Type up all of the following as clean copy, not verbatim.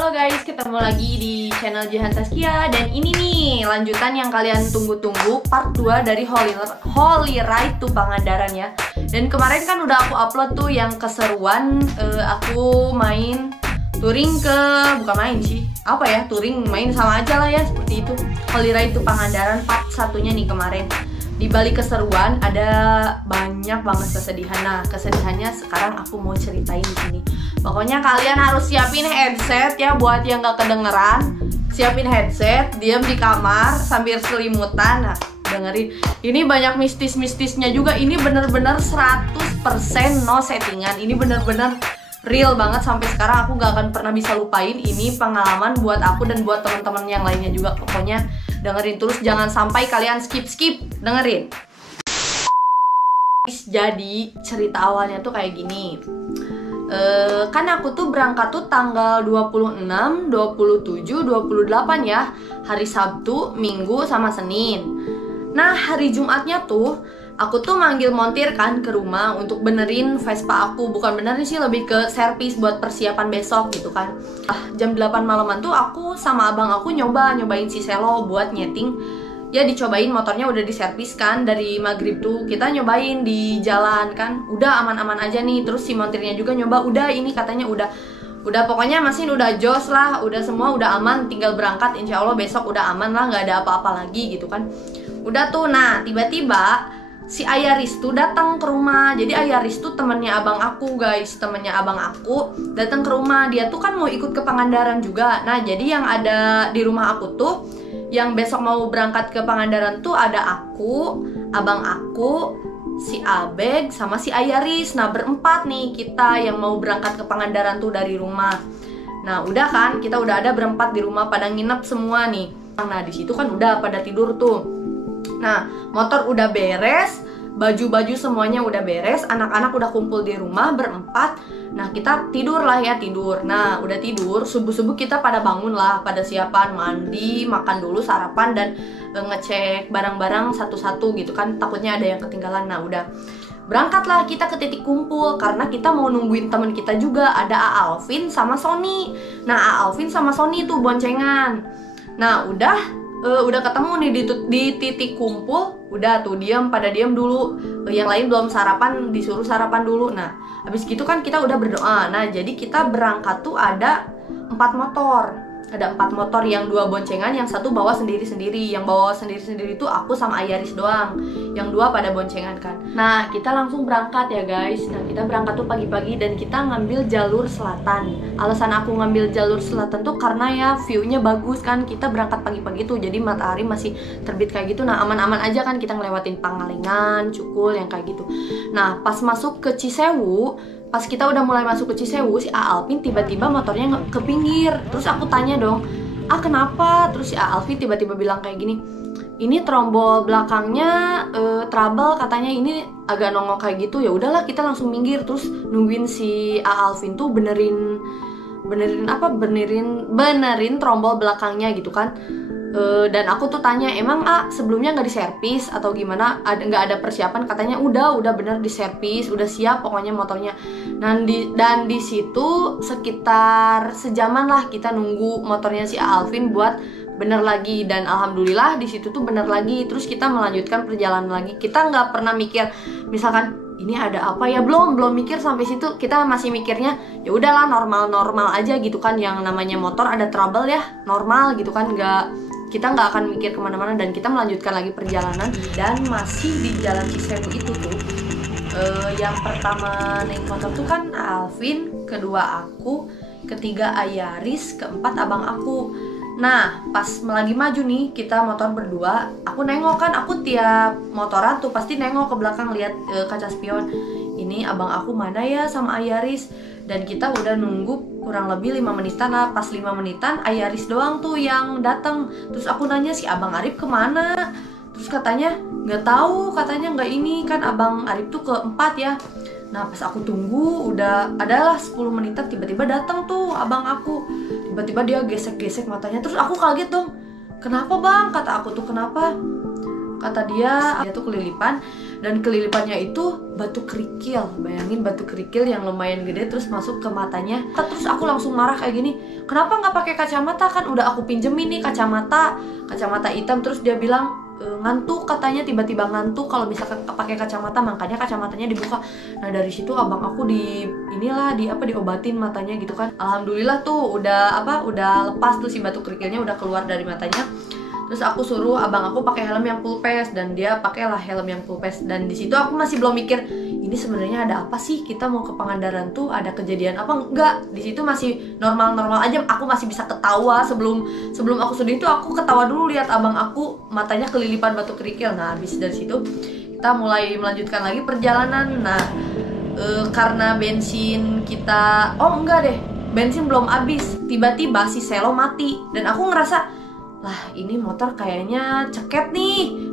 Halo guys, ketemu lagi di channel Jihan Saskia. Dan ini nih lanjutan yang kalian tunggu-tunggu, part 2 dari Holy Ride to Pangandaran ya. Dan kemarin kan udah aku upload tuh yang keseruan, aku main touring bukan main sih, apa ya, touring main sama aja lah ya, seperti itu. Holy Ride to Pangandaran part satunya nih kemarin. Di balik keseruan ada banyak banget kesedihan. Nah, kesedihannya sekarang aku mau ceritain di sini. Pokoknya kalian harus siapin headset ya buat yang gak kedengeran. Siapin headset, diam di kamar sambil selimutan. Nah, dengerin. Ini banyak mistis-mistisnya juga. Ini bener-bener 100% no settingan. Ini bener-bener real banget, sampai sekarang aku gak akan pernah bisa lupain. Ini pengalaman buat aku dan buat teman-teman yang lainnya juga. Pokoknya dengerin terus, jangan sampai kalian skip, dengerin. Jadi cerita awalnya tuh kayak gini. Kan aku tuh berangkat tuh tanggal 26, 27, 28 ya. Hari Sabtu, Minggu, sama Senin. Nah, hari Jumatnya tuh aku tuh manggil montir kan ke rumah untuk benerin Vespa aku. Bukan benerin sih, lebih ke servis buat persiapan besok gitu kan. Jam 8 malaman tuh aku sama abang aku nyobain si Selo buat nyeting. Ya dicobain, motornya udah diservis kan. Dari maghrib tuh kita nyobain di jalan kan. Udah aman-aman aja nih. Terus si montirnya juga nyoba, udah ini katanya udah pokoknya mesin udah jos lah. Udah semua udah aman, tinggal berangkat. Insya Allah besok udah aman lah, nggak ada apa-apa lagi gitu kan. Udah tuh, nah tiba-tiba si Ayaris tuh datang ke rumah. Jadi Ayaris tuh temennya abang aku guys, temennya abang aku datang ke rumah. Dia tuh kan mau ikut ke Pangandaran juga. Nah jadi yang ada di rumah aku tuh, yang besok mau berangkat ke Pangandaran tuh ada aku, abang aku, si Abeg, sama si Ayaris. Nah berempat nih kita yang mau berangkat ke Pangandaran tuh dari rumah. Nah udah kan, kita udah ada berempat di rumah, pada nginep semua nih. Nah di situ kan udah pada tidur tuh. Nah motor udah beres, baju-baju semuanya udah beres, anak-anak udah kumpul di rumah berempat. Nah kita tidur lah ya, tidur. Nah udah tidur, subuh-subuh kita pada bangun lah, pada siapan, mandi, makan dulu, sarapan, dan ngecek barang-barang satu-satu gitu kan, takutnya ada yang ketinggalan. Nah udah berangkatlah kita ke titik kumpul, karena kita mau nungguin teman kita juga, ada A Alvin sama Sony. Nah A Alvin sama Sony tuh boncengan. Nah udah ketemu nih di titik kumpul. Udah tuh pada diam dulu. Yang lain belum sarapan, disuruh sarapan dulu. Nah habis gitu kan kita udah berdoa. Nah jadi kita berangkat tuh ada 4 motor. Ada 4 motor, yang 2 boncengan, yang 1 bawa sendiri-sendiri. Yang bawa sendiri-sendiri tuh aku sama Ayaris doang. Yang 2 pada boncengan kan. Nah kita langsung berangkat ya guys. Nah kita berangkat tuh pagi-pagi dan kita ngambil jalur selatan. Alasan aku ngambil jalur selatan tuh karena ya view-nya bagus kan. Kita berangkat pagi-pagi tuh, jadi matahari masih terbit kayak gitu. Nah aman-aman aja kan, kita ngelewatin Pangalengan, Cukul, yang kayak gitu. Nah pas masuk ke Cisewu, pas kita udah mulai masuk ke Cisewu, si A Alvin tiba-tiba motornya ke pinggir. Terus aku tanya dong, kenapa? Terus si A Alvin tiba-tiba bilang kayak gini, ini trombol belakangnya trouble katanya, ini agak nongol kayak gitu. Ya udahlah kita langsung minggir, terus nungguin si A Alvin tuh benerin trombol belakangnya gitu kan. Dan aku tuh tanya, emang sebelumnya nggak diservis atau gimana? Nggak ada persiapan? Katanya udah bener diservis, udah siap pokoknya motornya. Dan di situ sekitar sejaman lah kita nunggu motornya si Alvin buat bener lagi. Dan alhamdulillah di situ tuh bener lagi. Terus kita melanjutkan perjalanan lagi. Kita nggak pernah mikir misalkan ini ada apa ya, belum mikir sampai situ. Kita masih mikirnya ya udahlah normal aja gitu kan. Yang namanya motor ada trouble ya normal gitu kan, kita nggak akan mikir kemana-mana. Dan kita melanjutkan lagi perjalanan. Dan masih di jalan Cisewu itu tuh, yang pertama naik motor tuh kan Alvin, kedua aku, ketiga Ayaris, keempat abang aku. Nah pas lagi maju nih kita motor berdua, aku nengok kan, aku tiap motoran tuh pasti nengok ke belakang, lihat kaca spion, ini abang aku mana ya sama Ayaris. Dan kita udah nunggu kurang lebih 5 menitan lah. Pas 5 menitan Ayaris doang tuh yang datang. Terus aku nanya, si abang Arif kemana? Terus katanya nggak tahu, katanya nggak ini kan, abang Arif tuh keempat ya. Nah pas aku tunggu udah adalah 10 menitan, tiba-tiba datang tuh abang aku. Tiba-tiba dia gesek-gesek matanya. Terus aku kaget dong, kenapa bang? Kata aku tuh kenapa? Kata dia tuh kelilipan. Dan kelilipannya itu batu kerikil. Bayangin batu kerikil yang lumayan gede terus masuk ke matanya. Terus aku langsung marah kayak gini, kenapa nggak pakai kacamata, kan udah aku pinjemin nih kacamata hitam. Terus dia bilang ngantuk, katanya tiba-tiba ngantuk kalau misalkan pakai kacamata, makanya kacamatanya dibuka. Nah dari situ abang aku diobatin matanya gitu kan. Alhamdulillah tuh udah lepas tuh si batu kerikilnya, udah keluar dari matanya. Terus aku suruh abang aku pakai helm yang full face dan dia pakailah helm yang full face. Dan di situ aku masih belum mikir ini sebenarnya ada apa sih, kita mau ke Pangandaran tuh ada kejadian apa enggak. Di situ masih normal-normal aja, aku masih bisa ketawa. Sebelum aku sedih itu aku ketawa dulu lihat abang aku matanya kelilipan batu kerikil. Nah habis dari situ kita mulai melanjutkan lagi perjalanan. Nah karena bensin kita bensin belum habis, tiba-tiba si Selo mati dan aku ngerasa lah ini motor kayaknya ceket nih.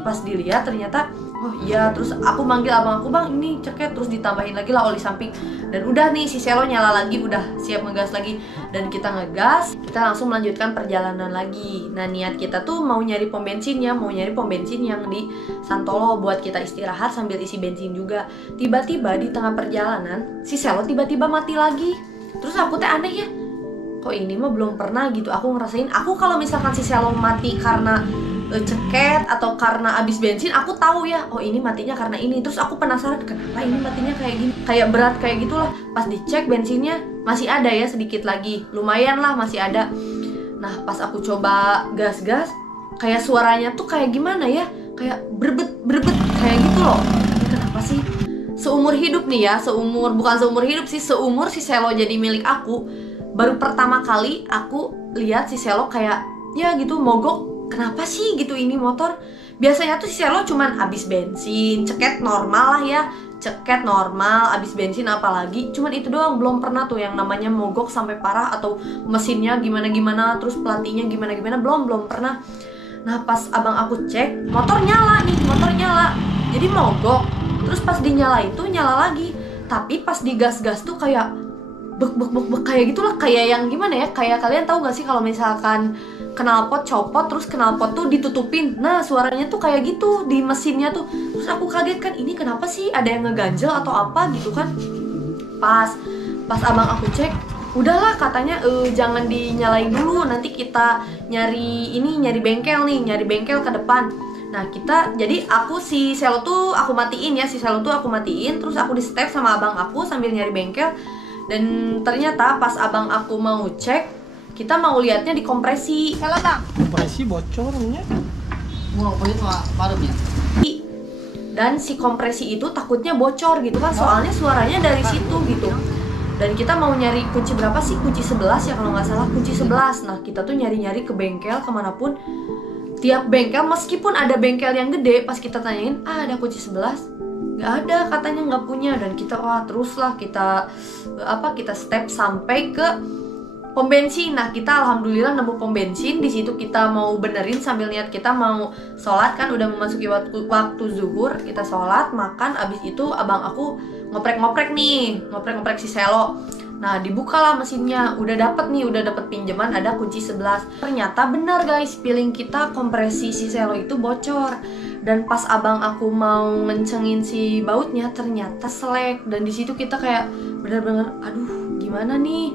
Pas dilihat ternyata oh iya. Terus aku manggil abang aku, bang ini ceket, terus ditambahin lagi lah oli samping. Dan udah nih si Selo nyala lagi, udah siap ngegas lagi. Dan kita ngegas, kita langsung melanjutkan perjalanan lagi. Nah niat kita tuh mau nyari pom bensin yang di Santolo buat kita istirahat sambil isi bensin juga. Tiba-tiba di tengah perjalanan si Selo tiba-tiba mati lagi. Terus aku teh aneh ya, kok ini mah belum pernah gitu aku ngerasain. Aku kalau misalkan si Selo mati karena ceket atau karena habis bensin, aku tahu ya, oh ini matinya karena ini. Terus aku penasaran kenapa ini matinya kayak gini, kayak berat kayak gitulah. Pas dicek bensinnya masih ada ya sedikit lagi, lumayan lah masih ada. Nah pas aku coba gas kayak suaranya tuh kayak gimana ya, kayak berbet kayak gitu loh. Kenapa sih? Seumur hidup nih ya, bukan seumur hidup sih, seumur si Selo jadi milik aku, baru pertama kali aku lihat si Selo kayak ya gitu mogok. Kenapa sih gitu ini motor? Biasanya tuh si Selo cuman habis bensin, ceket normal lah ya, ceket normal, habis bensin apalagi. Cuman itu doang, belum pernah tuh yang namanya mogok sampai parah atau mesinnya gimana-gimana, terus pelatihnya gimana-gimana, belum pernah. Nah pas abang aku cek, motor nyala. Jadi mogok, terus pas dinyala itu nyala lagi. Tapi pas digas-gas tuh kayak bek kayak gitulah, kayak yang gimana ya, kayak kalian tahu gak sih kalau misalkan knalpot copot terus knalpot tuh ditutupin, nah suaranya tuh kayak gitu di mesinnya tuh. Terus aku kaget kan, ini kenapa sih, ada yang ngeganjel atau apa gitu kan. Pas abang aku cek, udahlah katanya jangan dinyalain dulu, nanti kita nyari bengkel ke depan. Nah jadi si Selo tuh aku matiin, terus aku di step sama abang aku sambil nyari bengkel. Dan ternyata pas abang aku mau cek, kita mau lihatnya di kompresi. Kompresi bocornya. Dan si kompresi itu takutnya bocor gitu kan, soalnya suaranya dari situ gitu. Dan kita mau nyari kunci berapa sih? Kunci 11 ya kalau nggak salah, kunci 11. Nah kita tuh nyari-nyari ke bengkel kemanapun. Tiap bengkel, meskipun ada bengkel yang gede, pas kita tanyain, ada kunci 11? Nggak ada, katanya nggak punya. Dan kita teruslah kita step sampai ke pom bensin. Nah kita alhamdulillah nemu pom bensin. Di situ kita mau benerin sambil niat kita mau sholat kan, udah memasuki waktu zuhur. Kita sholat, makan, abis itu abang aku ngoprek si Selo. Nah dibukalah mesinnya, udah dapet pinjaman, ada kunci 11. Ternyata benar guys, feeling kita kompresi si Selo itu bocor. Dan pas abang aku mau ngencengin si bautnya, ternyata selek. Dan di situ kita kayak bener-bener aduh gimana nih,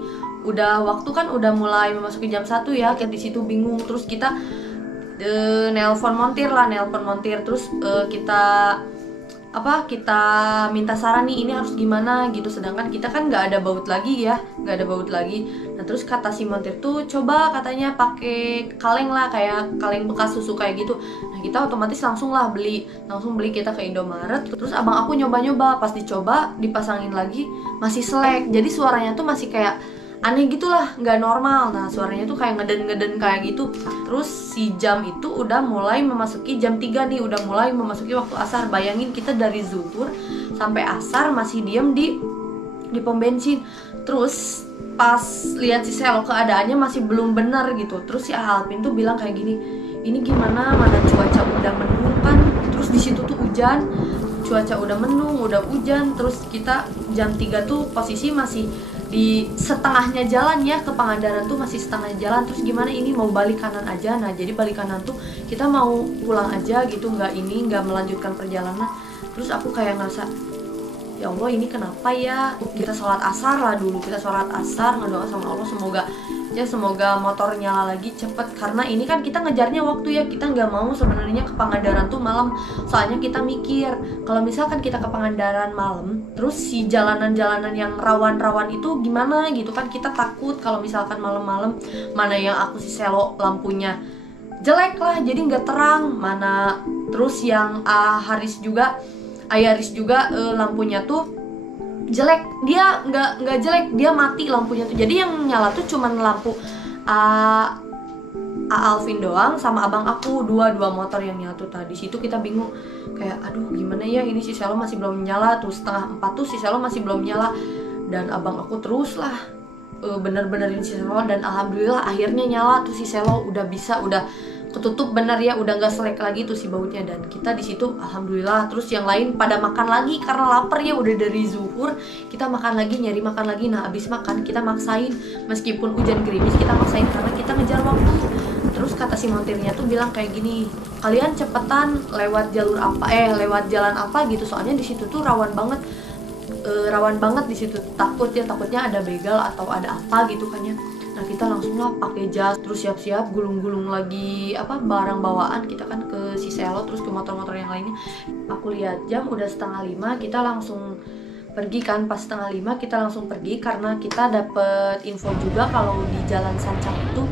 waktu kan udah mulai memasuki jam 1 ya, kayak di situ bingung. Terus kita nelpon montir. Terus kita minta saran nih, ini harus gimana gitu. Sedangkan kita kan nggak ada baut lagi. Nah terus kata si montir tuh coba katanya pakai kaleng lah, kayak kaleng bekas susu kayak gitu. Nah kita otomatis langsung beli kita ke Indomaret. Terus abang aku nyoba, pas dicoba dipasangin lagi masih selek. Jadi suaranya tuh masih kayak aneh gitulah, nggak normal. Nah suaranya tuh kayak ngeden kayak gitu. Terus si jam itu udah mulai memasuki jam 3 nih, udah mulai memasuki waktu asar. Bayangin kita dari zuhur sampai asar masih diem di pom bensin. Terus pas lihat si Selo keadaannya masih belum benar gitu. Terus si Alpin tuh bilang kayak gini, ini gimana, mana cuaca udah mendung kan. Terus di situ tuh hujan, cuaca udah mendung, udah hujan. Terus kita jam 3 tuh posisi masih di setengahnya jalan ya, ke Pangandaran tuh masih setengah jalan. Terus gimana ini mau balik kanan aja. Nah jadi balik kanan tuh kita mau pulang aja gitu, nggak melanjutkan perjalanan. Terus aku kayak ngerasa, ya Allah ini kenapa ya. Kita sholat asar lah dulu, kita sholat asar ngedoa sama Allah semoga motor nyala lagi cepet, karena ini kan kita ngejarnya waktu ya. Kita nggak mau sebenarnya ke Pangandaran tuh malam, soalnya kita mikir kalau misalkan kita ke Pangandaran malam terus si jalanan-jalanan yang rawan-rawan itu gimana gitu kan. Kita takut kalau misalkan malam-malam, mana yang aku si Selo lampunya jelek lah jadi nggak terang, mana terus yang Ayaris juga lampunya tuh jelek, dia nggak jelek, dia mati lampunya tuh. Jadi yang nyala tuh cuman lampu Alvin doang sama abang aku, dua motor yang nyala tuh tadi. Situ kita bingung kayak aduh gimana ya ini si Selo masih belum nyala tuh, setengah 4 tuh si Selo masih belum nyala. Dan abang aku terus lah bener-benerin si Selo, dan alhamdulillah akhirnya nyala tuh si Selo, udah ketutup bener ya, udah nggak selek lagi tuh si bautnya. Dan kita di situ alhamdulillah. Terus yang lain pada makan lagi karena lapar ya, udah dari zuhur kita makan lagi, nyari makan lagi. Nah abis makan kita maksain, meskipun hujan gerimis kita maksain karena kita ngejar waktu. Terus kata si montirnya tuh bilang kayak gini, kalian cepetan lewat lewat jalan apa gitu, soalnya di situ tuh rawan banget di situ, takutnya ada begal atau ada apa gitu kan ya. Nah kita langsung lah pakai jas, terus siap-siap gulung-gulung lagi barang bawaan kita kan ke si Selo, terus ke motor-motor yang lainnya. Aku lihat jam udah 4:30, kita langsung pergi kan. Pas 4:30 kita langsung pergi karena kita dapet info juga kalau di Jalan Sancang itu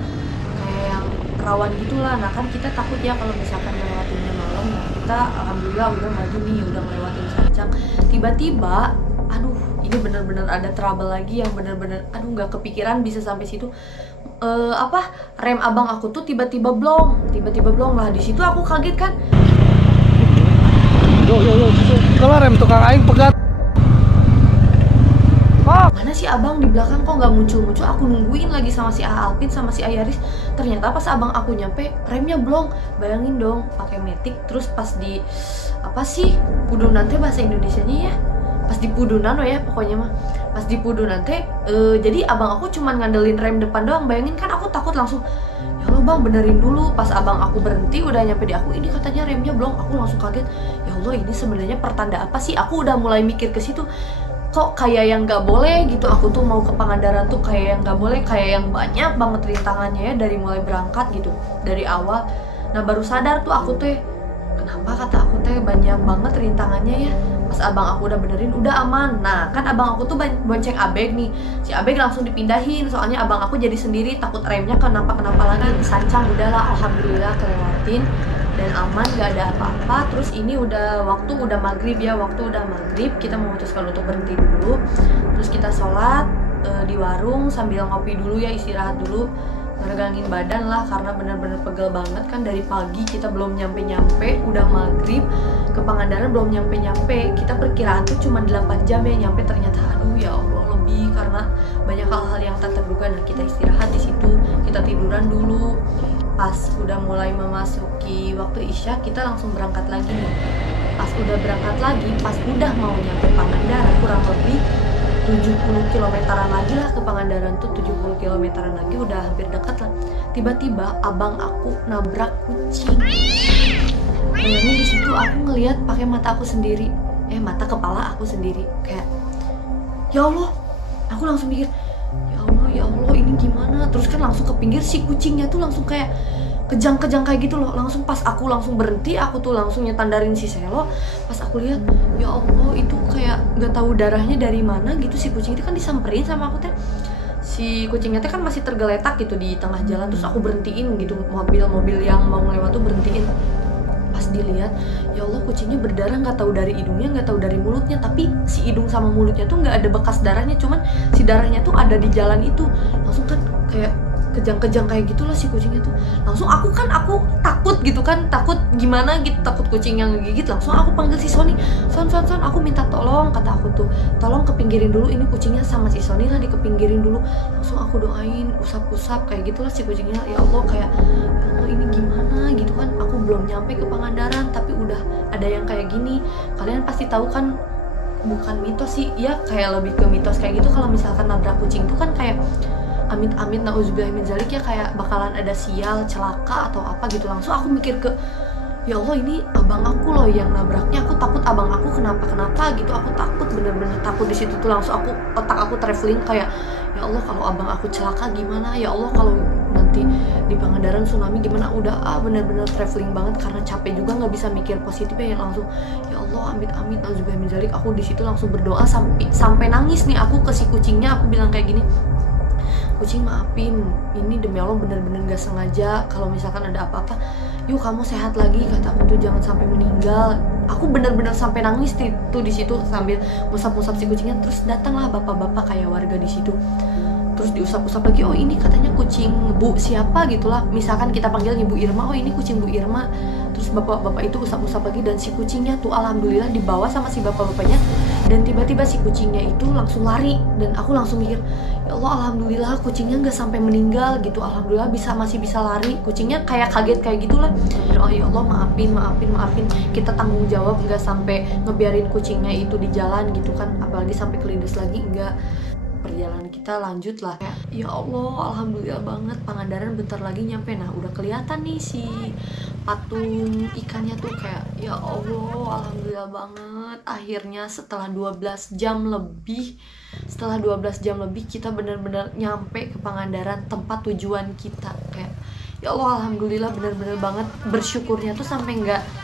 kayak yang rawan gitulah. Nah kan kita takut ya kalau misalkan ngelewatinnya malam. Nah kita alhamdulillah udah maju nih, udah ngelewatin Sancang. Tiba-tiba aduh ini bener-bener ada trouble lagi yang bener-bener nggak kepikiran bisa sampai situ. Rem abang aku tuh tiba-tiba blong lah. Di situ aku kaget kan. Yo kalau rem tukang aing pegat. Mana si abang di belakang kok nggak muncul. Aku nungguin lagi sama si Alvin sama si Ayaris. Ternyata pas abang aku nyampe remnya blong. Bayangin dong pakai metik, terus pas di pudunan teh bahasa Indonesianya ya, pas di pudunan ya pokoknya mah pas di pudunan teh jadi abang aku cuman ngandelin rem depan doang. Bayangin kan aku takut langsung, ya Allah bang benerin dulu. Pas abang aku berhenti udah nyampe di aku, ini katanya remnya blong. Aku langsung kaget, ya Allah ini sebenarnya pertanda apa sih. Aku udah mulai mikir ke situ, kok kayak yang nggak boleh gitu. Aku tuh mau ke Pangandaran tuh kayak yang nggak boleh, kayak yang banyak banget rintangannya ya dari mulai berangkat gitu, dari awal. Nah baru sadar tuh aku tuh kenapa kata aku teh banyak banget rintangannya ya. Pas abang aku udah benerin udah aman. Nah kan abang aku tuh bonceng Abeg nih, si Abeg langsung dipindahin soalnya abang aku jadi sendiri, takut remnya kenapa lagi. Sancang udahlah alhamdulillah kelewatin dan aman, gak ada apa-apa. Terus ini waktu udah maghrib, kita memutuskan untuk berhenti dulu. Terus kita sholat di warung sambil ngopi dulu ya, istirahat dulu, ngeregangin badan lah karena bener-bener pegel banget kan. Dari pagi kita belum nyampe, udah maghrib ke Pangandaran belum nyampe. Kita perkiraan tuh cuma 8 jam ya nyampe, ternyata aduh ya Allah lebih karena banyak hal-hal yang tak terduga. Nah kita istirahat di situ, kita tiduran dulu. Pas udah mulai memasuki waktu Isya kita langsung berangkat lagi nih. Pas udah berangkat lagi, pas udah mau nyampe Pangandaran kurang lebih 70 kilometeran lagi lah ke Pangandaran tuh, 70 kilometeran lagi udah hampir dekat lah. Tiba-tiba abang aku nabrak kucing. Bayangin di situ aku ngelihat pakai mata kepala aku sendiri, kayak ya Allah. Aku langsung mikir ya Allah ini gimana. Terus kan langsung ke pinggir, si kucingnya tuh langsung kayak kejang-kejang kayak gitu loh. Langsung pas aku langsung berhenti, aku tuh langsung nyetandarin si Selo. Pas aku lihat, ya Allah itu kayak nggak tahu darahnya dari mana gitu. Si kucing itu kan disamperin sama aku teh. Si kucingnya teh kan masih tergeletak gitu di tengah jalan. Terus aku berhentiin gitu, mobil yang mau lewat tuh berhentiin. Pas dilihat, ya Allah kucingnya berdarah, nggak tahu dari hidungnya, nggak tahu dari mulutnya. Tapi si hidung sama mulutnya tuh nggak ada bekas darahnya, cuman si darahnya tuh ada di jalan itu. Langsung kan kayak kejang-kejang kayak gitulah si kucingnya tuh. Langsung aku takut gitu kan, takut gimana gitu, takut kucing yang ngegigit. Langsung aku panggil si Sony, Son aku minta tolong, kata aku tuh, tolong kepinggirin dulu ini kucingnya, sama si Sony lah dikepinggirin dulu. Langsung aku doain, usap-usap kayak gitulah si kucingnya. Ya Allah kayak ya Allah ini gimana gitu kan, aku belum nyampe ke Pangandaran tapi udah ada yang kayak gini. Kalian pasti tahu kan bukan mitos sih ya, kayak lebih ke mitos kayak gitu. Kalau misalkan nabrak kucing tuh kan kayak amit-amit nauzubillah min zalik ya, kayak bakalan ada sial, celaka atau apa gitu. Langsung aku mikir ke, ya Allah ini abang aku loh yang nabraknya, aku takut abang aku kenapa gitu, aku takut, bener-bener takut di situ tuh. Langsung otak aku traveling kayak, ya Allah kalau abang aku celaka gimana, ya Allah kalau nanti di Pangandaran tsunami gimana. Udah bener-bener traveling banget karena capek juga, nggak bisa mikir positifnya ya. Langsung ya Allah amit-amit nauzubillah min zalik, aku di situ langsung berdoa sampai nangis nih aku ke si kucingnya. Aku bilang kayak gini, kucing maafin, ini demi Allah bener-bener gak sengaja, kalau misalkan ada apa-apa yuk kamu sehat lagi, kataku tuh jangan sampai meninggal. Aku bener-bener sampai nangis tuh di situ sambil musap-musap si kucingnya. Terus datanglah bapak-bapak kayak warga di situ, terus diusap-usap lagi, oh ini katanya kucing Bu siapa gitulah, misalkan kita panggil Ibu Irma, oh ini kucing Bu Irma. Terus bapak-bapak itu usap-usap lagi, dan si kucingnya tuh alhamdulillah dibawa sama si bapak-bapaknya, dan tiba-tiba si kucingnya itu langsung lari. Dan aku langsung mikir, ya Allah alhamdulillah kucingnya nggak sampai meninggal gitu, alhamdulillah masih bisa lari. Kucingnya kayak kaget kayak gitulah. Oh ya Allah maafin, kita tanggung jawab, nggak sampai ngebiarin kucingnya itu di jalan gitu kan, apalagi sampai kelindes lagi, enggak. Perjalanan kita lanjut lah. Ya Allah alhamdulillah banget, Pangandaran bentar lagi nyampe. Nah udah kelihatan nih si patung ikannya tuh, kayak ya Allah alhamdulillah banget. Akhirnya setelah 12 jam lebih kita bener-bener nyampe ke Pangandaran, tempat tujuan kita. Kayak ya Allah alhamdulillah bener-bener banget bersyukurnya tuh sampai nggak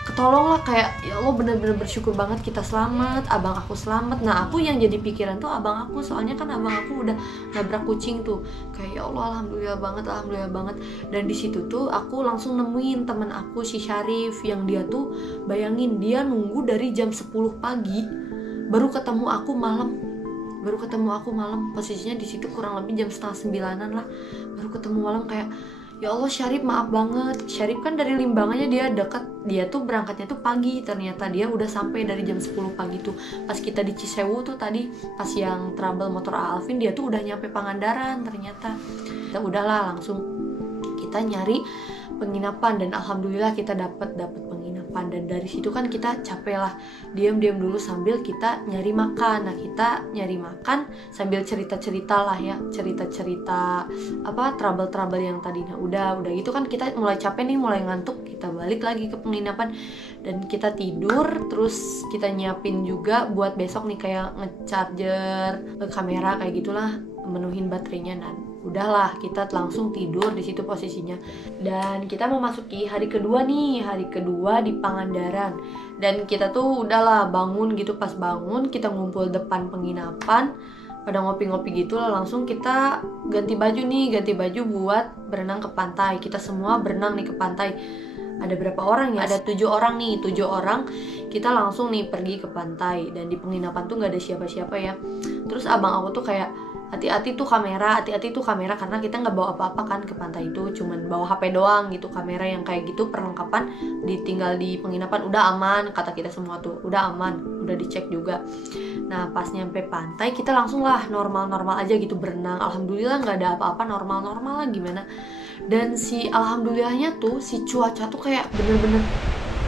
ketolong lah. Kayak ya Allah bener-bener bersyukur banget kita selamat, abang aku selamat. Nah aku yang jadi pikiran tuh abang aku, soalnya kan abang aku udah nabrak kucing tuh. Kayak ya Allah alhamdulillah banget. Dan di situ tuh aku langsung nemuin temen aku si Syarif, yang dia tuh bayangin dia nunggu dari jam 10 pagi baru ketemu aku malam. Posisinya di situ kurang lebih jam setengah 9-an lah, baru ketemu malam. Kayak ya Allah Syarif maaf banget. Syarif kan dari Limbangannya dia dekat, dia tuh berangkatnya tuh pagi, ternyata dia udah sampai dari jam 10 pagi tuh. Pas kita di Cisewu tuh tadi, pas yang trouble motor Alvin, dia tuh udah nyampe Pangandaran ternyata. Kita udahlah langsung kita nyari penginapan, dan alhamdulillah kita dapat penginapan. Dan dari situ kan kita capek lah, diam dulu sambil kita nyari makan. Nah kita nyari makan sambil cerita lah ya, cerita apa trouble yang tadi. Nah udah gitu kan kita mulai capek nih, mulai ngantuk, kita balik lagi ke penginapan dan kita tidur. Terus kita nyiapin juga buat besok nih, kayak ngecharger kamera kayak gitulah, menuhin baterainya. Dan udahlah kita langsung tidur di situ posisinya. Dan kita memasuki hari kedua di Pangandaran. Dan kita tuh udahlah bangun gitu, pas bangun kita ngumpul depan penginapan pada ngopi-ngopi gitu lah. Langsung kita ganti baju buat berenang ke pantai. Kita semua berenang nih ke pantai. Ada berapa orang ya? Ada 7 orang nih, 7 orang. Kita langsung nih pergi ke pantai. Dan di penginapan tuh gak ada siapa-siapa ya. Terus abang aku tuh kayak, hati-hati tuh kamera, karena kita nggak bawa apa-apa kan ke pantai itu, cuman bawa HP doang gitu, kamera yang kayak gitu perlengkapan ditinggal di penginapan. Udah aman, kata kita semua tuh, udah aman, udah dicek juga. Nah pas nyampe pantai kita langsung lah normal aja gitu berenang. Alhamdulillah nggak ada apa-apa, normal lah gimana. Dan si alhamdulillahnya tuh si cuaca tuh kayak bener-bener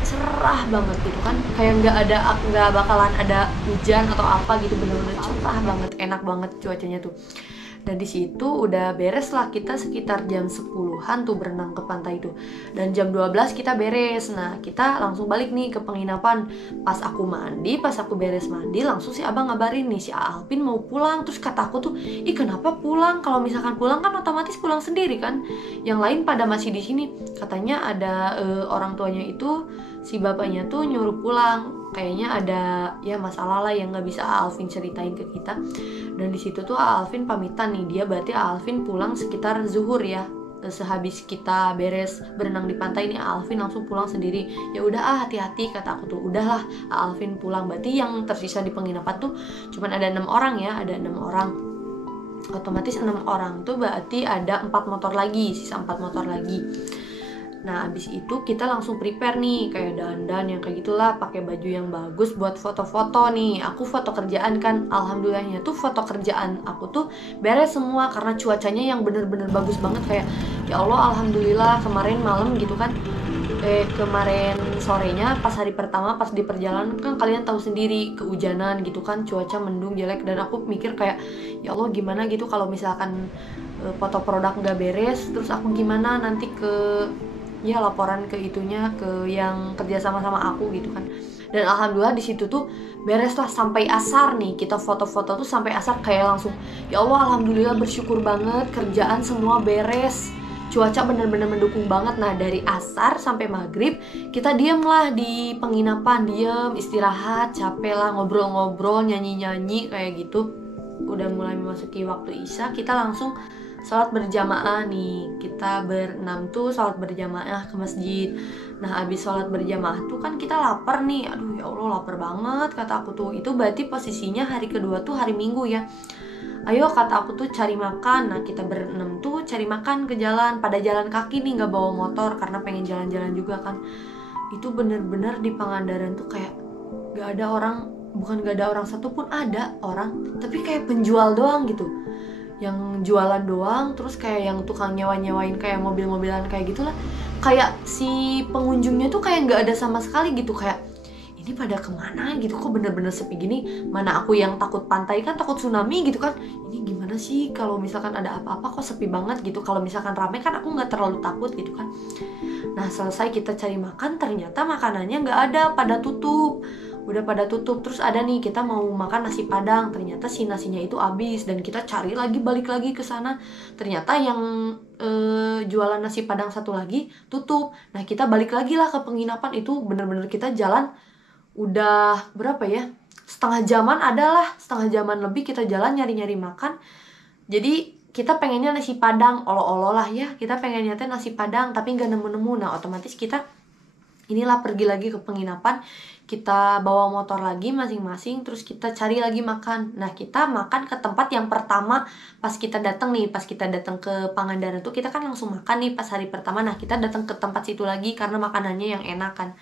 cerah banget gitu kan, kayak nggak bakalan ada hujan atau apa gitu, bener-bener cerah banget, enak banget cuacanya tuh. Dan di situ udah beres lah, kita sekitar jam 10-an tuh berenang ke pantai itu. Dan jam 12 kita beres. Nah kita langsung balik nih ke penginapan. Pas aku beres mandi, langsung si abang ngabarin nih, si Alvin mau pulang. Terus kata aku tuh, ih kenapa pulang? Kalau misalkan pulang kan otomatis pulang sendiri kan, yang lain pada masih di sini. Katanya ada orang tuanya itu, si bapaknya tuh nyuruh pulang, kayaknya ada ya masalah lah yang nggak bisa Alvin ceritain ke kita. Dan di situ tuh Alvin pamitan nih, dia berarti Alvin pulang sekitar zuhur ya. Sehabis kita beres berenang di pantai nih, Alvin langsung pulang sendiri. Ya udah hati-hati kata aku tuh. Udahlah Alvin pulang. Berarti yang tersisa di penginapan tuh cuman ada 6 orang ya, ada 6 orang. Otomatis 6 orang tuh berarti ada 4 motor lagi, sisa 4 motor lagi. Nah abis itu kita langsung prepare nih, kayak dandan yang kayak gitulah, pakai baju yang bagus buat foto-foto nih. Aku foto kerjaan kan, alhamdulillahnya tuh foto kerjaan aku tuh beres semua karena cuacanya yang bener-bener bagus banget. Kayak ya Allah alhamdulillah, kemarin malam gitu kan kemarin sorenya pas hari pertama pas di perjalanan kan kalian tahu sendiri kehujanan gitu kan, cuaca mendung jelek, dan aku mikir kayak ya Allah gimana gitu kalau misalkan foto produk nggak beres, terus aku gimana nanti ke ya laporan ke itunya, ke yang kerja sama aku gitu kan. Dan alhamdulillah di situ tuh beres lah sampai asar nih, kita foto-foto tuh sampai asar kayak langsung ya Allah alhamdulillah bersyukur banget kerjaan semua beres, cuaca bener-bener mendukung banget. Nah dari asar sampai maghrib kita diem lah di penginapan, diem istirahat, capek lah, ngobrol-ngobrol, nyanyi-nyanyi kayak gitu. Udah mulai memasuki waktu isya, kita langsung sholat berjamaah nih, kita berenam tuh sholat berjamaah ke masjid. Nah abis sholat berjamaah tuh kan kita lapar nih, aduh ya Allah lapar banget kata aku tuh. Itu berarti posisinya hari kedua tuh hari Minggu ya. Ayo kata aku tuh cari makan. Nah kita berenam tuh cari makan ke jalan, pada jalan kaki nih, gak bawa motor karena pengen jalan-jalan juga kan. Itu bener-bener di Pangandaran tuh kayak gak ada orang, bukan gak ada orang satupun, ada orang tapi kayak penjual doang gitu, yang jualan doang, terus kayak yang tukang nyewa-nyewain kayak mobil-mobilan kayak gitulah. Kayak si pengunjungnya tuh kayak nggak ada sama sekali gitu, kayak ini pada kemana gitu, kok bener-bener sepi gini. Mana aku yang takut pantai kan, takut tsunami gitu kan, ini gimana sih kalau misalkan ada apa-apa kok sepi banget gitu. Kalau misalkan rame kan aku nggak terlalu takut gitu kan. Nah selesai kita cari makan, ternyata makanannya nggak ada, pada tutup. Udah pada tutup. Terus ada nih kita mau makan nasi padang, ternyata si nasinya itu habis, dan kita cari lagi, balik lagi ke sana, ternyata yang jualan nasi padang satu lagi tutup. Nah kita balik lagi lah ke penginapan. Itu bener-bener kita jalan udah berapa ya, setengah jaman adalah, setengah jaman lebih kita jalan nyari-nyari makan. Jadi kita pengennya nasi padang, olo-olo lah ya, kita pengennya teh nasi padang tapi nggak nemu-nemu. Nah otomatis kita inilah pergi lagi ke penginapan, kita bawa motor lagi masing-masing, terus kita cari lagi makan. Nah kita makan ke tempat yang pertama pas kita datang nih, pas kita datang ke Pangandaran tuh kita kan langsung makan nih pas hari pertama. Nah kita datang ke tempat situ lagi karena makanannya yang enak kan.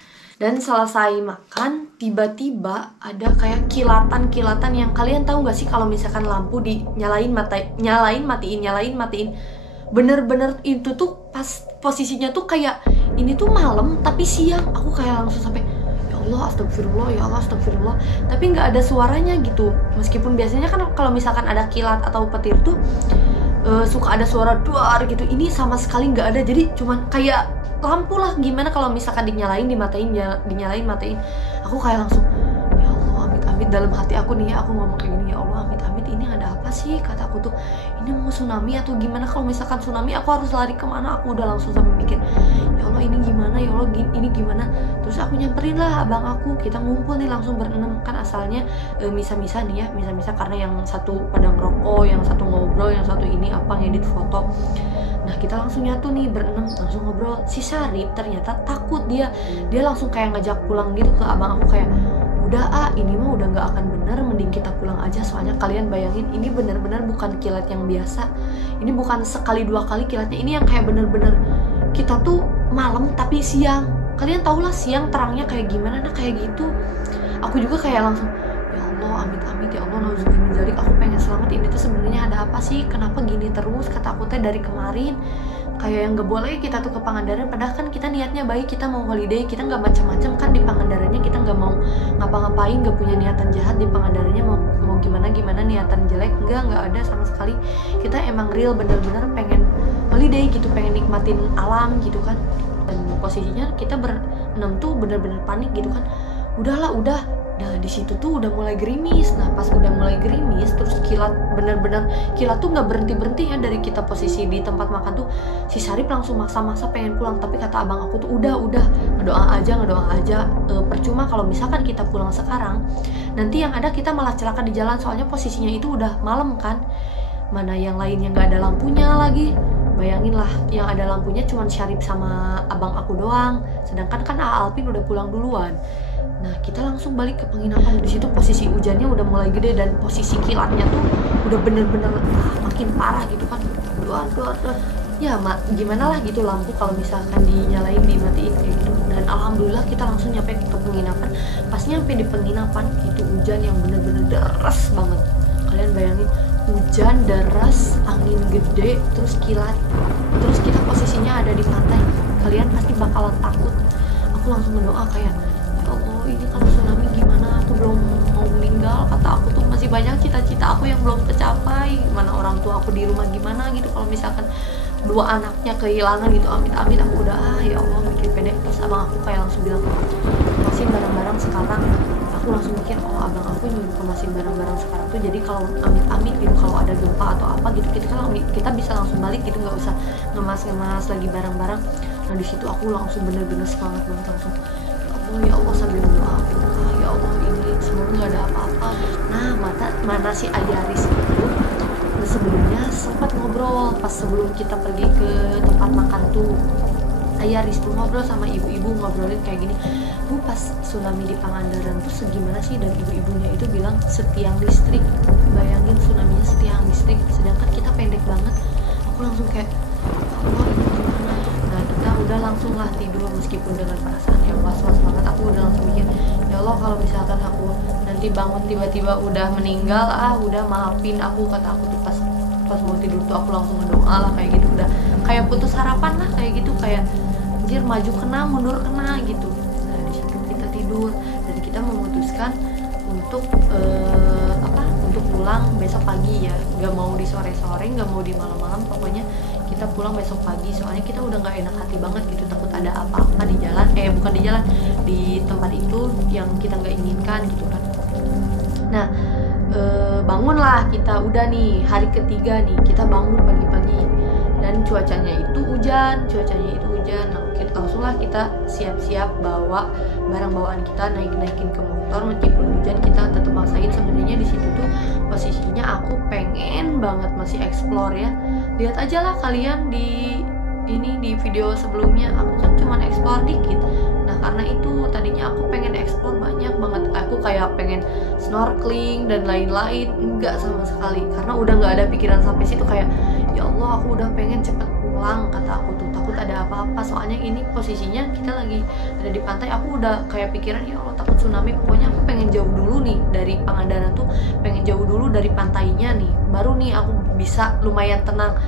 Dan selesai makan, tiba-tiba ada kayak kilatan-kilatan yang kalian tahu gak sih kalau misalkan lampu dinyalain, matiin. Bener-bener itu tuh pas posisinya tuh kayak ini tuh malam tapi siang. Aku kayak langsung sampai ya Allah astagfirullah, tapi nggak ada suaranya gitu. Meskipun biasanya kan kalau misalkan ada kilat atau petir tuh suka ada suara duar gitu, ini sama sekali nggak ada. Jadi cuman kayak lampu lah, gimana kalau misalkan dinyalain matiin. Aku kayak langsung ya Allah amit-amit, dalam hati aku nih ya, aku ngomong kayak gini, ya Allah amit-amit, ini ada apa sih, kataku tuh ini mau tsunami atau gimana. Kalau misalkan tsunami aku harus lari kemana. Aku udah langsung sampai mikir ya Allah ini gimana, ya Allah ini gimana. Terus aku nyamperin lah abang aku, kita ngumpul nih langsung berenam. Kan asalnya misa-misa nih ya, misa-misa karena yang satu pada ngerokok, yang satu ngobrol, yang satu ini apa ngedit foto. Nah kita langsung nyatu nih berenam, langsung ngobrol. Si Syarif ternyata takut, dia langsung kayak ngajak pulang gitu ke abang aku, kayak udah ini mah udah nggak akan bener, mending kita pulang aja. Soalnya kalian bayangin ini bener-bener bukan kilat yang biasa, ini bukan sekali dua kali kilatnya, ini yang kayak bener-bener kita tuh malam tapi siang. Kalian tau lah siang terangnya kayak gimana. Nah kayak gitu aku juga kayak langsung ya Allah amit-amit, ya Allah nauzubillah min dzalik, aku pengen selamat. Ini tuh sebenarnya ada apa sih, kenapa gini terus, kata aku teh dari kemarin kayak yang gak boleh kita tuh ke Pangandaran. Padahal kan kita niatnya baik, kita mau holiday, kita nggak macam-macam kan di Pangandarannya, kita nggak mau ngapa-ngapain, nggak punya niatan jahat di Pangandarannya, mau gimana niatan jelek nggak ada sama sekali. Kita emang real bener-bener pengen holiday gitu, pengen nikmatin alam gitu kan. Dan posisinya kita berenam tuh bener-bener panik gitu kan. Udah di situ tuh udah mulai gerimis. Nah pas udah mulai gerimis, terus kilat, bener-bener kilat tuh nggak berhenti ya dari kita posisi di tempat makan tuh. Si Syarif langsung maksa-maksa pengen pulang, tapi kata abang aku tuh udah ngedoa aja. Percuma kalau misalkan kita pulang sekarang, nanti yang ada kita malah celaka di jalan. Soalnya posisinya itu udah malam kan, mana yang lainnya nggak ada lampunya lagi. Bayangin lah, yang ada lampunya cuma Syarif sama abang aku doang, sedangkan kan Alpin udah pulang duluan. Nah kita langsung balik ke penginapan. Di situ posisi hujannya udah mulai gede dan posisi kilatnya tuh udah bener-bener makin parah gitu kan. Duar. Ya gimana lah gitu lampu kalau misalkan dinyalain dimatiin kayak gitu. Dan alhamdulillah kita langsung nyampe ke penginapan. Pas nyampe di penginapan itu hujan yang bener-bener deras banget. Kalian bayangin hujan deras, angin gede, terus kilat. Terus kita posisinya ada di pantai. Kalian pasti bakalan takut. Aku langsung berdoa kayak, ya Allah, ini kalau tsunami gimana? Aku belum mau meninggal. Kata aku tuh masih banyak cita-cita aku yang belum tercapai. Gimana orang tua aku di rumah gimana gitu. Kalau misalkan dua anaknya kehilangan gitu, amit-amit, aku udah ya Allah mikir pendek. Terus abang aku kayak langsung bilang, kemasin barang-barang sekarang. Aku langsung mikir, oh abang aku nyuruh kemasin barang-barang sekarang tuh jadi kalau amit-amit gitu, kalau ada gempa atau apa gitu, kita bisa langsung balik gitu, nggak usah ngemas lagi barang-barang. Nah di situ aku langsung bener-bener semangat banget, langsung ya Allah sambil berdoa, ya Allah ini semoga nggak ada apa-apa. Nah mana si Ayaris itu sebelumnya sempat ngobrol pas sebelum kita pergi ke tempat makan tuh. Ayaris tuh ngobrol sama ibu-ibu, ngobrolin kayak gini, Bu pas tsunami di Pangandaran tuh segimana sih, dan ibu-ibunya itu bilang setiang listrik. Bayangin tsunaminya setiang listrik, sedangkan kita pendek banget. Aku langsung kayak, Allah ini gimana? Nah kita udah langsung lah tidur meskipun dengan perasaan yang was-was banget. Aku udah langsung mikir, ya Allah kalau misalkan aku nanti bangun tiba-tiba udah meninggal, udah maafin aku. Kata aku tuh pas mau tidur tuh aku langsung berdoa lah kayak gitu, udah kayak putus harapan lah kayak gitu, kayak anjir maju kena mundur kena gitu. Nah di situ kita tidur dan kita memutuskan untuk untuk pulang besok pagi ya, nggak mau di sore-sore, nggak mau di malam-malam, pokoknya kita pulang besok pagi. Soalnya kita udah nggak enak hati banget gitu, takut ada apa-apa di jalan, bukan di jalan, di tempat itu yang kita nggak inginkan gitu kan. Nah bangunlah kita, udah nih hari ketiga nih kita bangun pagi-pagi dan cuacanya itu hujan. Nah langsunglah kita siap-siap bawa barang bawaan kita, naikin ke motor. Meskipun hujan kita tetap maksain. Sebenarnya di situ tuh posisinya aku pengen banget masih explore ya. Lihat aja lah kalian di video sebelumnya, aku kan cuma explore dikit. Nah karena itu tadinya aku pengen explore banyak banget, aku kayak pengen snorkeling dan lain-lain, enggak sama sekali, karena udah nggak ada pikiran sampai situ. Kayak ya Allah aku udah pengen cepet pulang, kata aku tuh takut ada apa-apa. Soalnya ini posisinya kita lagi ada di pantai, aku udah kayak pikiran ya Allah takut tsunami. Pokoknya aku pengen jauh dulu nih dari Pangandaran tuh, pengen jauh dulu dari pantainya nih, baru nih aku bisa lumayan tenang.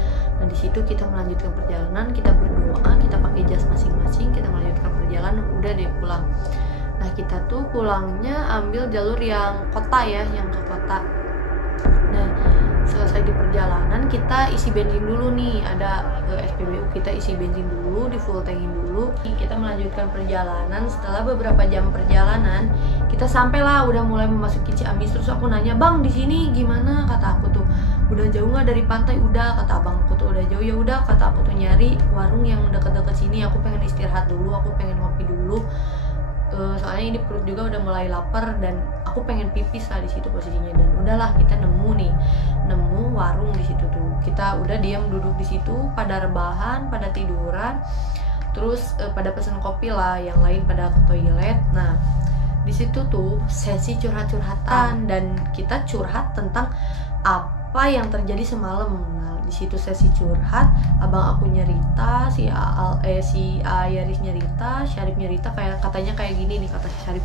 Nah di situ kita melanjutkan perjalanan, kita berdoa, kita pakai jas masing-masing, kita melanjutkan perjalanan, udah deh pulang. Nah kita tuh pulangnya ambil jalur yang kota ya, yang ke kota. Nah selesai di perjalanan kita isi bensin dulu nih, ada SPBU, kita isi bensin dulu, di full tankin dulu. Kita melanjutkan perjalanan. Setelah beberapa jam perjalanan kita sampailah, udah mulai memasuki Ciamis. Terus aku nanya, bang di sini gimana? Kata aku tuh udah jauh nggak dari pantai? Udah, kata abang aku tuh udah jauh. Ya udah, kata aku tuh nyari warung yang deket-deket sini, aku pengen istirahat dulu, aku pengen ngopi dulu. Soalnya ini perut juga udah mulai lapar dan aku pengen pipis lah di situ posisinya. Dan udahlah kita nemu warung di situ tuh. Kita udah diam duduk di situ, pada rebahan, pada tiduran, terus pada pesen kopi lah, yang lain pada ke toilet. Nah di situ tuh sesi curhat-curhatan dan kita curhat tentang apa yang terjadi semalam. Nah di situ sesi curhat, abang aku nyerita, si Ayaris nyerita, Syarif nyerita, katanya kayak gini nih, kata si Syarif,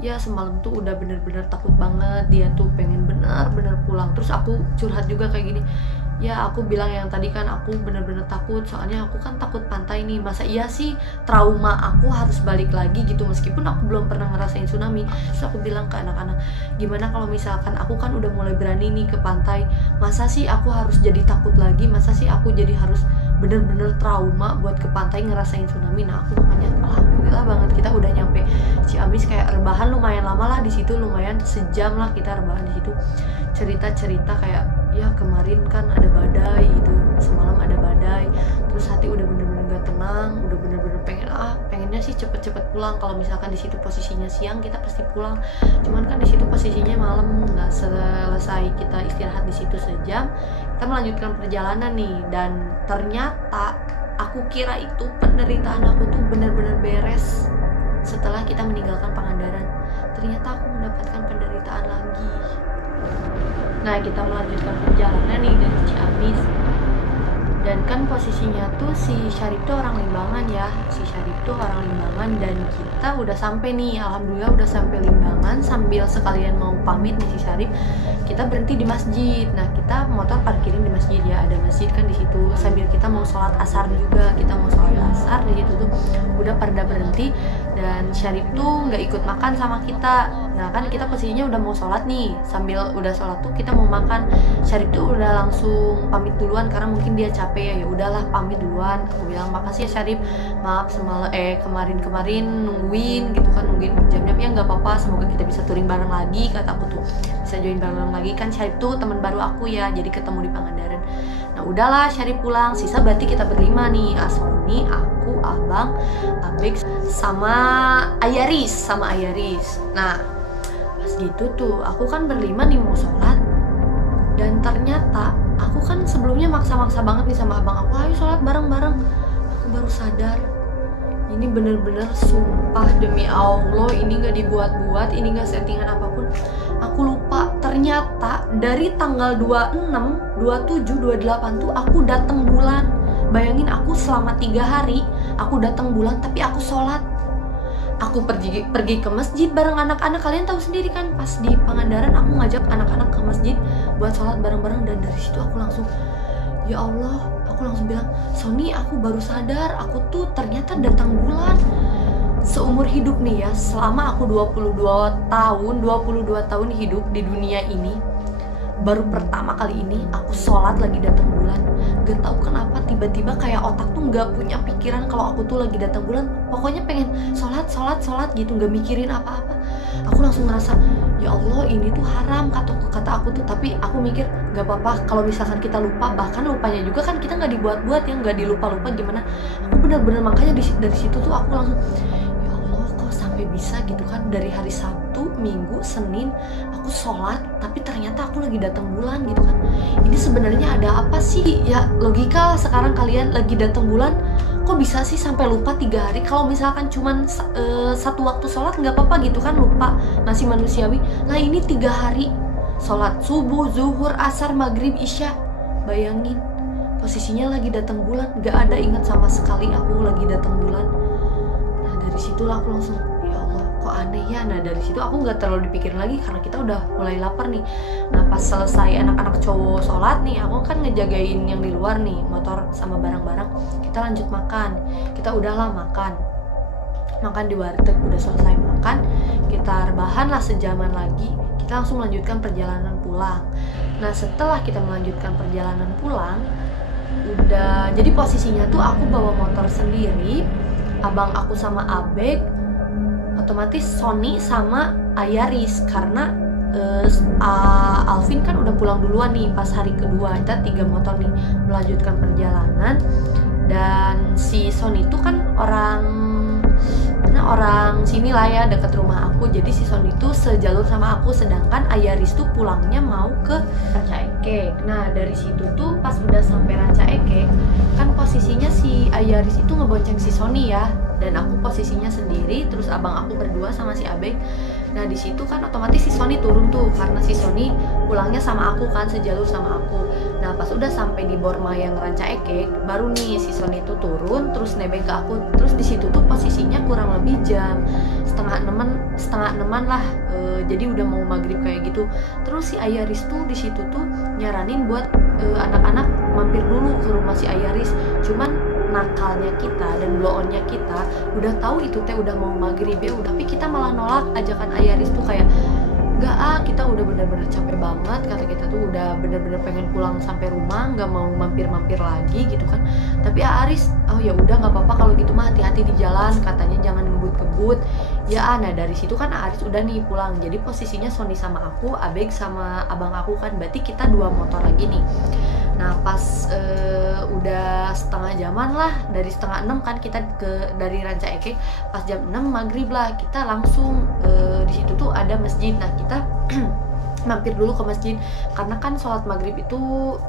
ya semalam tuh udah bener-bener takut banget, dia tuh pengen bener-bener pulang. Terus aku curhat juga kayak gini, ya aku bilang yang tadi kan aku bener-bener takut, soalnya aku kan takut pantai nih, masa iya sih trauma aku harus balik lagi gitu meskipun aku belum pernah ngerasain tsunami. Terus aku bilang ke anak-anak, gimana kalau misalkan aku kan udah mulai berani nih ke pantai, masa sih aku harus jadi takut lagi, masa sih aku jadi harus bener-bener trauma buat ke pantai ngerasain tsunami. Nah aku makanya alhamdulillah banget kita udah nyampe Ciamis, kayak rebahan lumayan lama lah di situ, lumayan sejam lah kita rebahan di situ, cerita-cerita kayak ya kemarin kan ada badai itu, semalam ada badai, terus hati udah bener-bener gak tenang, udah bener-bener pengennya sih cepet-cepet pulang. Kalau misalkan di situ posisinya siang kita pasti pulang, cuman kan di situ posisinya malam. Nggak selesai kita istirahat di situ sejam, kita melanjutkan perjalanan nih. Dan ternyata aku kira itu penderitaan aku tuh bener-bener beres setelah kita meninggalkan Pangandaran. Ternyata aku mendapatkan penderitaan lagi. Nah kita melanjutkan perjalanan nih dari Ciamis, Dan kan posisinya tuh si Syarif tuh orang Limbangan ya, dan kita udah sampai nih, alhamdulillah udah sampai Limbangan. Sambil sekalian mau pamit nih si Syarif, kita berhenti di masjid. Nah kita motor parkirin di masjid ya, ada masjid kan di situ. Sambil kita mau sholat asar juga, di situ tuh udah pada berhenti. Dan Syarif tuh nggak ikut makan sama kita. Nah kan kita posisinya udah mau sholat nih, sambil udah sholat tuh kita mau makan. Syarif tuh udah langsung pamit duluan karena mungkin dia capek ya. Ya udahlah pamit duluan. Aku bilang makasih ya Syarif, maaf kemarin nungguin gitu kan, nungguin jam-jam ya, nggak apa-apa, semoga kita bisa touring bareng lagi, kata aku tuh, bisa join bareng lagi kan. Syarif tuh teman baru aku ya, jadi ketemu di Pangandaran. Nah udahlah Syarif pulang, sisa berarti kita berlima nih, Asoni, aku, Abang, Abek, sama Ayaris. Nah pas gitu tuh aku kan berlima nih mau sholat, dan ternyata aku kan sebelumnya maksa-maksa banget nih sama abang aku, ayo sholat bareng-bareng. Aku baru sadar, ini bener-bener sumpah demi Allah, ini gak dibuat-buat, ini gak settingan apapun. Aku lupa, ternyata dari tanggal 26, 27, 28 tuh aku datang bulan. Bayangin, aku selama 3 hari aku datang bulan tapi aku sholat. Aku pergi ke masjid bareng anak-anak. Kalian tahu sendiri kan, pas di Pangandaran aku ngajak anak-anak ke masjid buat sholat bareng-bareng. Dan dari situ aku langsung, ya Allah, aku langsung bilang, Sony, aku baru sadar aku tuh ternyata datang bulan. Seumur hidup nih ya, selama aku 22 tahun hidup di dunia ini, baru pertama kali ini aku sholat lagi datang bulan. Gak tahu kenapa tiba-tiba kayak otak tuh nggak punya pikiran kalau aku tuh lagi datang bulan. Pokoknya pengen sholat gitu, nggak mikirin apa-apa. Aku langsung ngerasa, ya Allah ini tuh haram, kata aku tuh. Tapi aku mikir gak apa-apa kalau misalkan kita lupa, bahkan lupanya juga kan kita nggak dibuat-buat ya, nggak dilupa-lupa gimana. Aku bener-bener makanya dari situ tuh aku langsung, ya Allah kok sampai bisa gitu kan, dari hari Sabtu, Minggu, Senin aku sholat tapi ternyata aku lagi datang bulan gitu kan. Ini sebenarnya ada apa sih ya? Logika sekarang kalian lagi datang bulan, kok bisa sih sampai lupa 3 hari? Kalau misalkan cuman satu waktu sholat nggak apa-apa gitu kan, lupa masih manusiawi. Lah ini 3 hari sholat subuh, zuhur, asar, maghrib, isya. Bayangin posisinya lagi datang bulan, nggak ada ingat sama sekali aku lagi datang bulan. Nah dari situlah aku langsung, ya Allah kok aneh ya. Nah dari situ aku nggak terlalu dipikirin lagi karena kita udah mulai lapar nih. Nah pas selesai anak-anak cowok sholat nih, aku kan ngejagain yang di luar nih, motor sama barang-barang. Kita lanjut makan. Kita udahlah makan di warteg, udah selesai makan, kita rebahan lah sejaman lagi. Kita langsung melanjutkan perjalanan pulang. Nah setelah kita melanjutkan perjalanan pulang, udah jadi posisinya tuh aku bawa motor sendiri, abang aku sama Abek, otomatis Sony sama Ayaris karena Alvin kan udah pulang duluan nih pas hari kedua. Kita 3 motor nih melanjutkan perjalanan. Dan si Sony itu kan orang sini lah ya, deket rumah aku. Jadi si Sony itu sejalur sama aku, sedangkan Ayaris tuh pulangnya mau ke Ranca Ekek. Nah dari situ tuh pas udah sampai Ranca Ekek kan posisinya si Ayaris itu ngebonceng si Sony ya, dan aku posisinya sendiri, terus abang aku berdua sama si Abek. Nah di situ kan otomatis si Sony turun tuh karena si Sony pulangnya sama aku kan, sejalur sama aku. Nah pas udah sampai di Borma yang Ranca Ekek, baru nih si Sony itu turun terus nebeng ke aku. Terus di situ tuh posisinya kurang lebih jam setengah enaman lah, jadi udah mau maghrib kayak gitu. Terus si Ayaris tuh di situ tuh nyaranin buat anak-anak mampir dulu ke rumah si Ayaris. Cuman nakalnya kita dan blow-onnya kita udah tahu itu teh udah mau maghrib ya, tapi kita malah nolak ajakan Ayaris tuh, kayak enggak kita udah bener-bener capek banget, kata kita tuh udah bener-bener pengen pulang sampai rumah, nggak mau mampir-mampir lagi gitu kan. Tapi Aris, oh ya udah nggak apa-apa kalau gitu mah, hati-hati di jalan, katanya jangan ngebut-ngebut ya. Nah dari situ kan Aris udah nih pulang, jadi posisinya Sony sama aku, Abeg sama abang aku kan, berarti kita 2 motor lagi nih. Nah pas udah setengah jaman lah, dari setengah 6 kan kita dari Ranca Ekek, pas jam 6 maghrib lah kita langsung di situ tuh ada masjid. Nah kita mampir dulu ke masjid karena kan sholat maghrib itu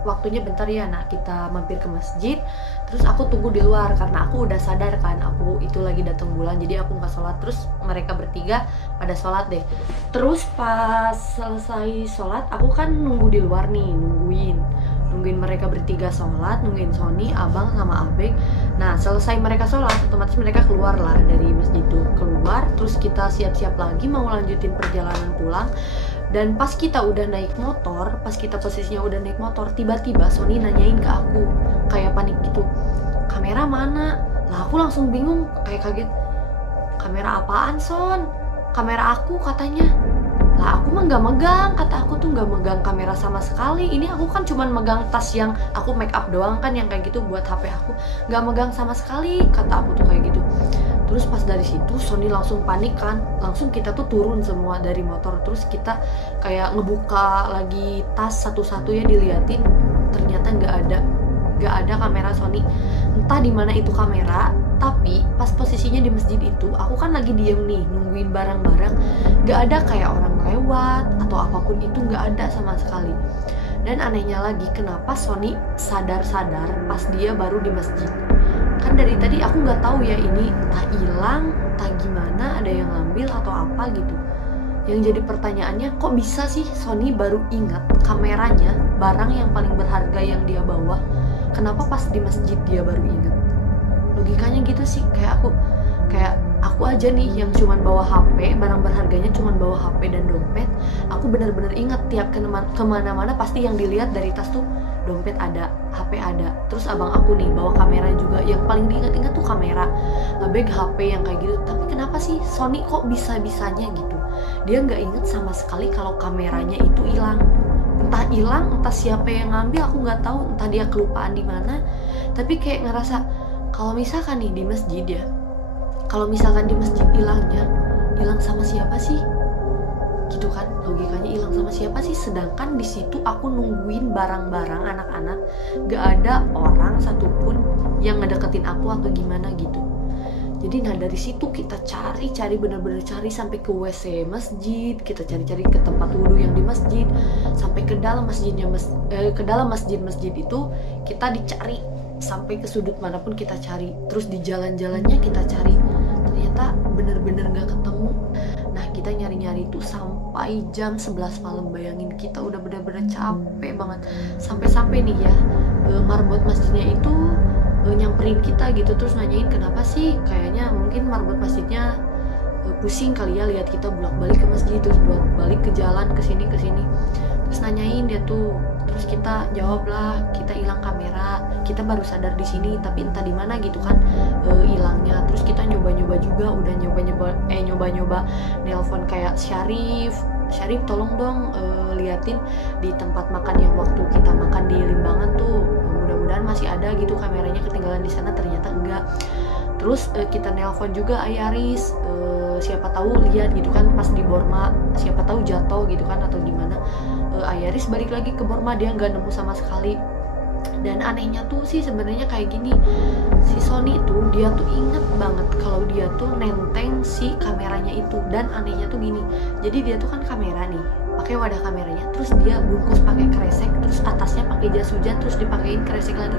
waktunya bentar ya. Nah kita mampir ke masjid, terus aku tunggu di luar karena aku udah sadar kan aku itu lagi datang bulan, jadi aku nggak sholat. Terus mereka bertiga pada sholat deh. Terus pas selesai sholat aku kan nunggu di luar nih, nungguin mereka bertiga sholat, nungguin Sony, abang sama abeng. Nah selesai mereka sholat, otomatis mereka keluar lah dari masjid itu, keluar, terus kita siap-siap lagi mau lanjutin perjalanan pulang. Dan pas kita udah naik motor, pas kita posisinya udah naik motor, tiba-tiba Sony nanyain ke aku, kayak panik gitu, kamera mana? Lah aku langsung bingung, kayak kaget, kamera apaan Son? Kamera aku katanya. Lah aku mah nggak megang, kata aku tuh nggak megang kamera sama sekali. Ini aku kan cuman megang tas yang aku make up doang kan, yang kayak gitu buat HP aku, nggak megang sama sekali, kata aku tuh kayak gitu. Terus pas dari situ Sony langsung panik kan, langsung kita tuh turun semua dari motor, terus kita kayak ngebuka lagi tas satu-satu ya diliatin, ternyata nggak ada kamera Sony. Entah di mana itu kamera. Tapi pas posisinya di masjid itu, aku kan lagi diem nih nungguin barang-barang, gak ada kayak orang lewat atau apapun itu, gak ada sama sekali. Dan anehnya lagi, kenapa Sony sadar-sadar pas dia baru di masjid? Kan dari tadi aku gak tahu ya, ini entah hilang, entah gimana, ada yang ngambil atau apa gitu. Yang jadi pertanyaannya, kok bisa sih Sony baru ingat kameranya, barang yang paling berharga yang dia bawa, kenapa pas di masjid dia baru ingat? Logikanya gitu sih, kayak aku aja nih yang cuman bawa HP, barang berharganya cuman bawa HP dan dompet, aku benar-benar ingat tiap kemana-mana pasti yang dilihat dari tas tuh dompet ada, HP ada. Terus abang aku nih bawa kamera juga, yang paling diingat-ingat tuh kamera, bag, HP yang kayak gitu. Tapi kenapa sih Sony kok bisa-bisanya gitu, dia nggak inget sama sekali kalau kameranya itu hilang. Entah siapa yang ngambil, aku nggak tahu, entah dia kelupaan di mana. Tapi kayak ngerasa, kalau misalkan nih di masjid ya, kalau misalkan di masjid hilang sama siapa sih? Gitu kan, logikanya hilang sama siapa sih? Sedangkan di situ aku nungguin barang-barang anak-anak, gak ada orang satupun yang ngedeketin aku atau gimana gitu. Jadi nah dari situ kita cari bener-bener cari sampai ke WC masjid, kita cari ke tempat wudhu yang di masjid, sampai ke dalam masjid itu kita dicari sampai ke sudut manapun kita cari, terus di jalan-jalannya kita cari, ternyata bener-bener gak ketemu. Nah kita nyari-nyari itu sampai jam 11 malam, bayangin kita udah bener-bener capek banget. Sampai-sampai nih ya, marbot masjidnya itu nyamperin kita gitu, terus nanyain kenapa sih, kayaknya mungkin marbot masjidnya pusing kali ya lihat kita bolak-balik ke masjid, terus bolak-balik ke jalan kesini, terus nanyain dia tuh. Terus kita jawab lah, kita hilang kamera, kita baru sadar di sini, tapi entah di mana gitu kan hilangnya. Terus kita nyoba-nyoba juga, udah nyoba-nyoba nelpon kayak Syarif tolong dong liatin di tempat makan yang waktu kita makan di Limbangan tuh, mudah-mudahan masih ada gitu kameranya, ketinggalan di sana, ternyata enggak. Terus kita nelpon juga Ayaris, siapa tahu lihat gitu kan pas di Borma, siapa tahu jatuh gitu kan atau gimana. Ayaris balik lagi ke Borma, dia nggak nemu sama sekali. Dan anehnya tuh sih sebenarnya kayak gini, si Sony tuh dia tuh inget banget kalau dia tuh nenteng si kameranya itu. Dan anehnya tuh gini, jadi dia tuh kan kamera nih, pakai wadah kameranya, terus dia bungkus pakai kresek, terus atasnya pakai jas hujan, terus dipakein kresek lagi.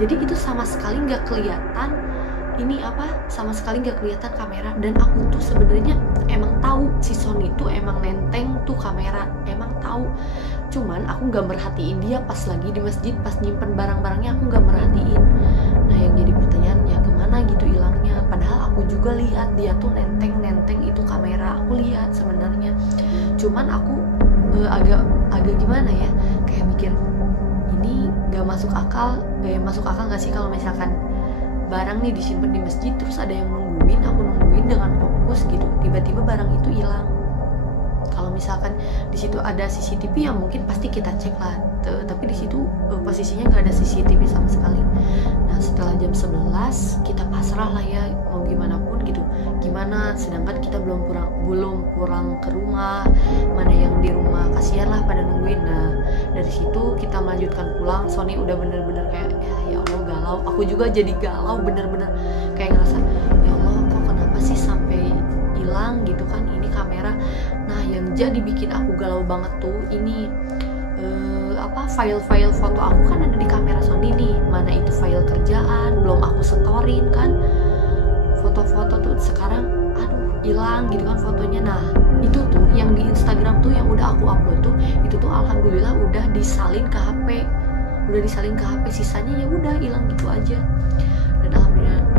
Jadi itu sama sekali nggak kelihatan sama sekali nggak kelihatan kamera. Dan aku tuh sebenarnya emang tahu si Sony tuh emang nenteng tuh kamera, emang tahu, cuman aku nggak merhatiin dia pas lagi di masjid, pas nyimpen barang-barangnya aku nggak merhatiin. Nah yang jadi pertanyaannya, kemana gitu hilangnya, padahal aku juga lihat dia tuh nenteng itu kamera, aku lihat sebenarnya, cuman aku agak gimana ya, kayak mikir ini nggak masuk akal nggak sih kalau misalkan barang nih disimpan di masjid, terus ada yang nungguin, aku nungguin dengan fokus gitu, tiba-tiba barang itu hilang. Kalau misalkan di situ ada CCTV ya mungkin pasti kita cek lah, tapi di situ posisinya nggak ada CCTV sama sekali. Nah setelah jam 11 kita pasrah lah ya, mau gimana pun gitu, gimana, sedangkan kita belum pulang ke rumah, mana yang di rumah kasihan lah pada nungguin. Nah dari situ kita melanjutkan pulang. Sony udah bener-bener kayak ya Allah galau, aku juga jadi galau, bener-bener kayak ngerasa ya Allah kok kenapa sih sampai hilang gitu kan ini kamera. Nah yang jadi bikin aku galau banget tuh ini file-file foto aku kan ada di kamera Sony nih, mana itu file kerjaan belum aku setorin kan, foto-foto tuh sekarang hilang gitu kan fotonya. Nah itu tuh yang di Instagram tuh yang udah aku upload tuh, itu tuh alhamdulillah udah disalin ke HP, udah disalin ke HP, sisanya ya udah hilang gitu aja. Dan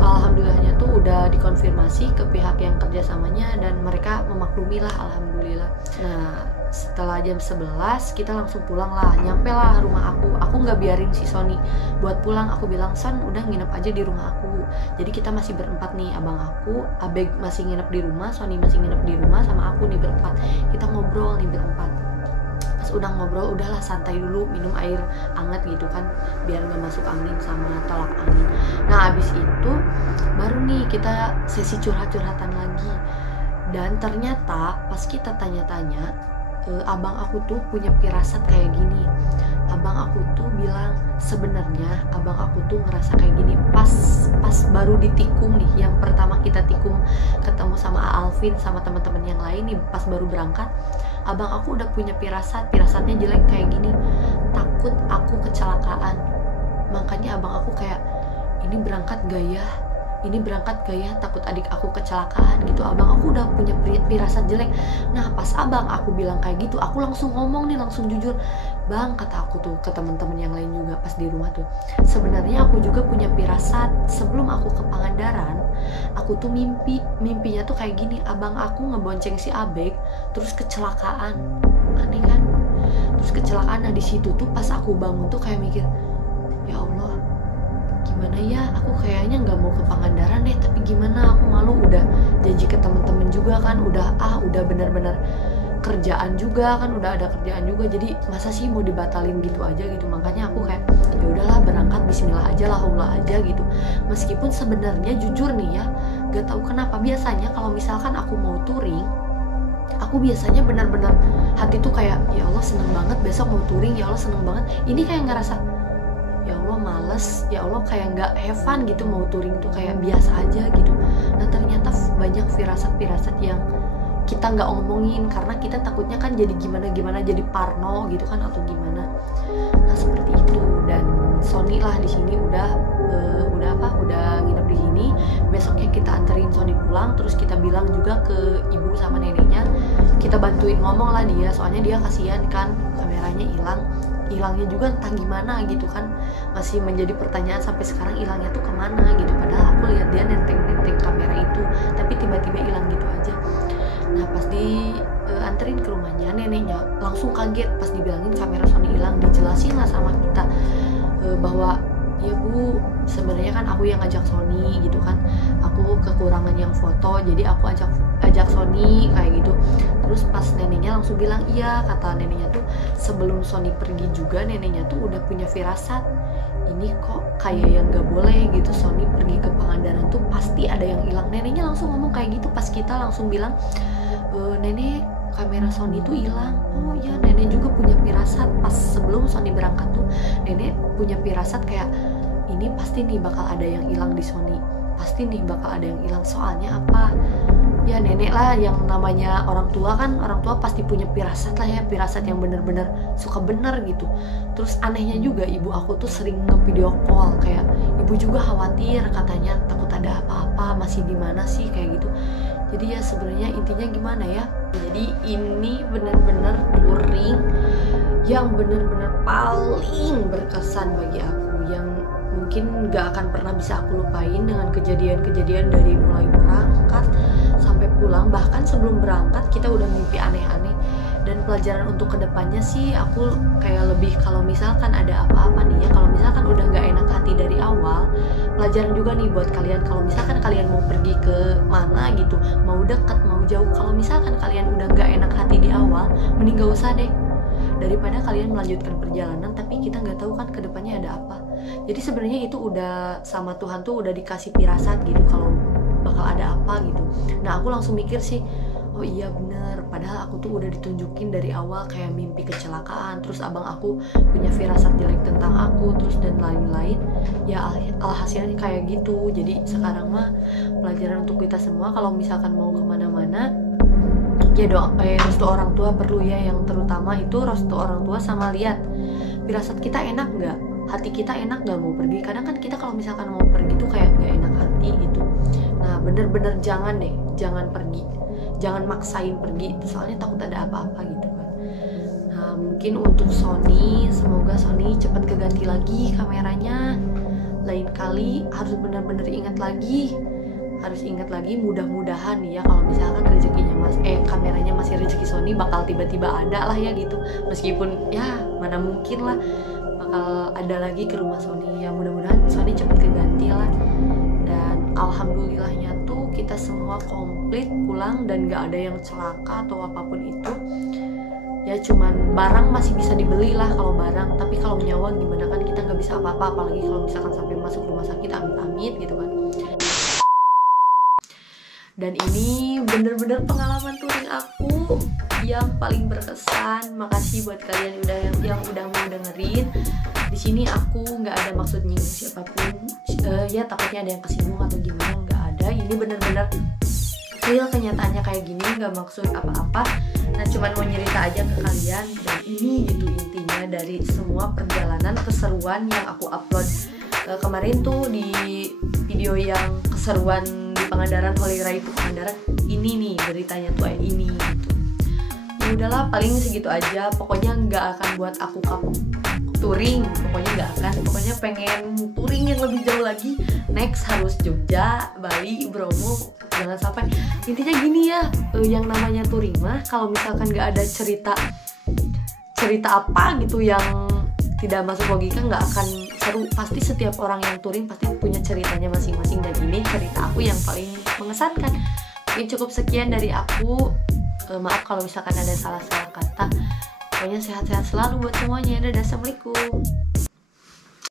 alhamdulillahnya tuh udah dikonfirmasi ke pihak yang kerjasamanya dan mereka memaklumi lah, alhamdulillah. Nah setelah jam 11 kita langsung pulang lah, nyampe lah rumah aku nggak biarin si Sony buat pulang. Aku bilang, Son udah nginep aja di rumah aku. Jadi kita masih berempat nih, abang aku, Abeg masih nginep di rumah, Sony masih nginep di rumah, sama aku nih berempat. Kita ngobrol nih berempat. Pas udah ngobrol, udahlah santai dulu, minum air hangat gitu kan, biar nggak masuk angin sama tolak angin. Nah abis itu baru nih kita sesi curhat-curhatan lagi. Dan ternyata pas kita tanya-tanya, abang aku tuh punya firasat kayak gini. Abang aku tuh bilang sebenarnya abang aku tuh ngerasa kayak gini pas baru ditikung nih, yang pertama kita tikung ketemu sama Alvin sama teman-teman yang lain nih, pas baru berangkat abang aku udah punya firasatnya jelek kayak gini, takut aku kecelakaan. Makanya abang aku kayak, ini berangkat gak ya, takut adik aku kecelakaan gitu. Abang aku udah punya firasat jelek. Nah pas abang aku bilang kayak gitu, aku langsung ngomong nih, langsung jujur, Bang, kata aku tuh ke teman-teman yang lain juga pas di rumah tuh, sebenarnya aku juga punya firasat. Sebelum aku ke Pangandaran, aku tuh mimpinya tuh kayak gini, abang aku ngebonceng si Abeg terus kecelakaan. Aneh kan? Terus kecelakaan. Nah di situ tuh pas aku bangun tuh kayak mikir, ya Allah, gimana ya, aku kayaknya nggak mau ke Pangandaran deh. Tapi gimana, aku malu, udah janji ke temen-temen juga kan, udah bener-bener kerjaan juga kan, udah ada kerjaan juga, jadi masa sih mau dibatalin gitu aja gitu. Makanya aku kayak, ya udahlah berangkat, bismillah aja lah, Allah aja gitu. Meskipun sebenarnya jujur nih ya, gak tahu kenapa biasanya kalau misalkan aku mau touring, aku biasanya benar-benar hati tuh kayak, ya Allah seneng banget besok mau touring, ya Allah seneng banget. Ini kayak ngerasa, ya Allah males, ya Allah kayak nggak have fun gitu mau touring tuh, kayak biasa aja gitu. Nah ternyata banyak firasat-firasat yang kita nggak omongin karena kita takutnya kan jadi gimana, jadi parno gitu kan atau gimana. Nah seperti itu. Dan Sony lah di sini udah nginep di sini. Besoknya kita anterin Sony pulang, terus kita bilang juga ke ibu sama neneknya, kita bantuin ngomong lah dia, soalnya dia kasihan kan kameranya hilangnya juga entah gimana gitu kan, masih menjadi pertanyaan sampai sekarang hilangnya tuh kemana gitu. Padahal aku lihat dia nenteng kamera itu, tapi tiba-tiba hilang gitu aja. Nah pas anterin ke rumahnya, neneknya langsung kaget pas dibilangin kamera Sony hilang. Dijelasin lah sama kita bahwa ya Bu, sebenarnya kan aku yang ngajak Sony gitu kan, aku kekurangan yang foto, jadi aku ajak Sony kayak gitu. Terus pas neneknya langsung bilang, iya, kata neneknya tuh sebelum Sony pergi juga neneknya tuh udah punya firasat, ini kok kayak yang gak boleh gitu, Sony pergi ke Pangandaran tuh pasti ada yang hilang. Neneknya langsung ngomong kayak gitu, pas kita langsung bilang, nenek kamera Sony tuh hilang. Oh ya, nenek juga punya firasat pas sebelum Sony berangkat tuh, nenek punya firasat kayak ini pasti nih bakal ada yang hilang di Sony, pasti nih bakal ada yang hilang. Soalnya apa ya, nenek lah yang namanya orang tua kan, orang tua pasti punya firasat lah ya, firasat yang bener-bener suka bener gitu. Terus anehnya juga ibu aku tuh sering nge-video call, kayak ibu juga khawatir katanya, takut ada apa-apa, masih di mana sih kayak gitu. Jadi ya sebenarnya intinya gimana ya, jadi ini bener-bener touring yang bener-bener paling berkesan bagi aku, yang mungkin gak akan pernah bisa aku lupain dengan kejadian-kejadian dari mulai berangkat sampai pulang. Bahkan sebelum berangkat kita udah mimpi aneh-aneh. Dan pelajaran untuk kedepannya sih aku kayak lebih, kalau misalkan ada apa-apa nih ya, kalau misalkan udah gak enak hati dari awal, pelajaran juga nih buat kalian. Kalau misalkan kalian mau pergi ke mana gitu, mau deket mau jauh, kalau misalkan kalian udah gak enak hati di awal, mending gak usah deh, daripada kalian melanjutkan perjalanan tapi kita nggak tahu kan kedepannya ada apa. Jadi sebenarnya itu udah sama Tuhan tuh udah dikasih firasat gitu kalau bakal ada apa gitu. Nah aku langsung mikir sih, oh iya bener, padahal aku tuh udah ditunjukin dari awal kayak mimpi kecelakaan, terus abang aku punya firasat jelek tentang aku, terus dan lain-lain. Ya alhasilnya kayak gitu. Jadi sekarang mah pelajaran untuk kita semua, kalau misalkan mau kemana-mana ya restu orang tua perlu ya, yang terutama itu restu orang tua sama lihat firasat kita enak nggak, hati kita enak nggak mau pergi. Kadang kan kita kalau misalkan mau pergi tuh kayak nggak enak hati gitu. Nah bener-bener jangan pergi, jangan maksain pergi, soalnya takut ada apa-apa gitu kan. Nah Nah mungkin untuk Sony, semoga Sony cepat keganti lagi kameranya. Lain kali harus benar-benar ingat lagi, mudah-mudahan ya kalau misalkan rezekinya kameranya masih rezeki Sony bakal tiba-tiba ada lah ya gitu. Meskipun ya mana mungkin lah bakal ada lagi ke rumah Sony, ya mudah-mudahan Sony cepat keganti lah. Dan alhamdulillahnya tuh kita semua komplit pulang dan gak ada yang celaka atau apapun itu. Ya cuman barang masih bisa dibeli lah kalau barang, tapi kalau nyawa gimana, kan kita nggak bisa apa-apa, apalagi kalau misalkan sampai masuk rumah sakit, amit-amit gitu kan. Dan ini bener-bener pengalaman touring aku yang paling berkesan. Makasih buat kalian yang udah mau dengerin. Di sini aku nggak ada maksud nyinggung siapapun, ya takutnya ada yang kesinggung atau gimana, nggak ada. Ini bener-bener real, kenyataannya kayak gini, nggak maksud apa-apa. Nah cuman mau nyerita aja ke kalian, dan ini gitu intinya dari semua perjalanan keseruan yang aku upload kemarin tuh di video yang keseruan di Pangandaran, Holy Ride itu Pangandaran. Ini nih beritanya tuh kayak ini gitu. Ya udahlah, paling segitu aja. Pokoknya nggak akan buat aku kapok touring, pokoknya nggak akan. Pokoknya pengen touring yang lebih jauh lagi. Next harus Jogja, Bali, Bromo. Jangan sampai, intinya gini ya, yang namanya touring mah kalau misalkan nggak ada cerita apa gitu yang tidak masuk logika, nggak akan seru. Pasti setiap orang yang touring pasti punya ceritanya masing-masing, dan ini cerita aku yang paling mengesankan. Mungkin cukup sekian dari aku. Maaf kalau misalkan ada salah-salah kata. Pokoknya sehat-sehat selalu buat semuanya. Dadah, assalamualaikum.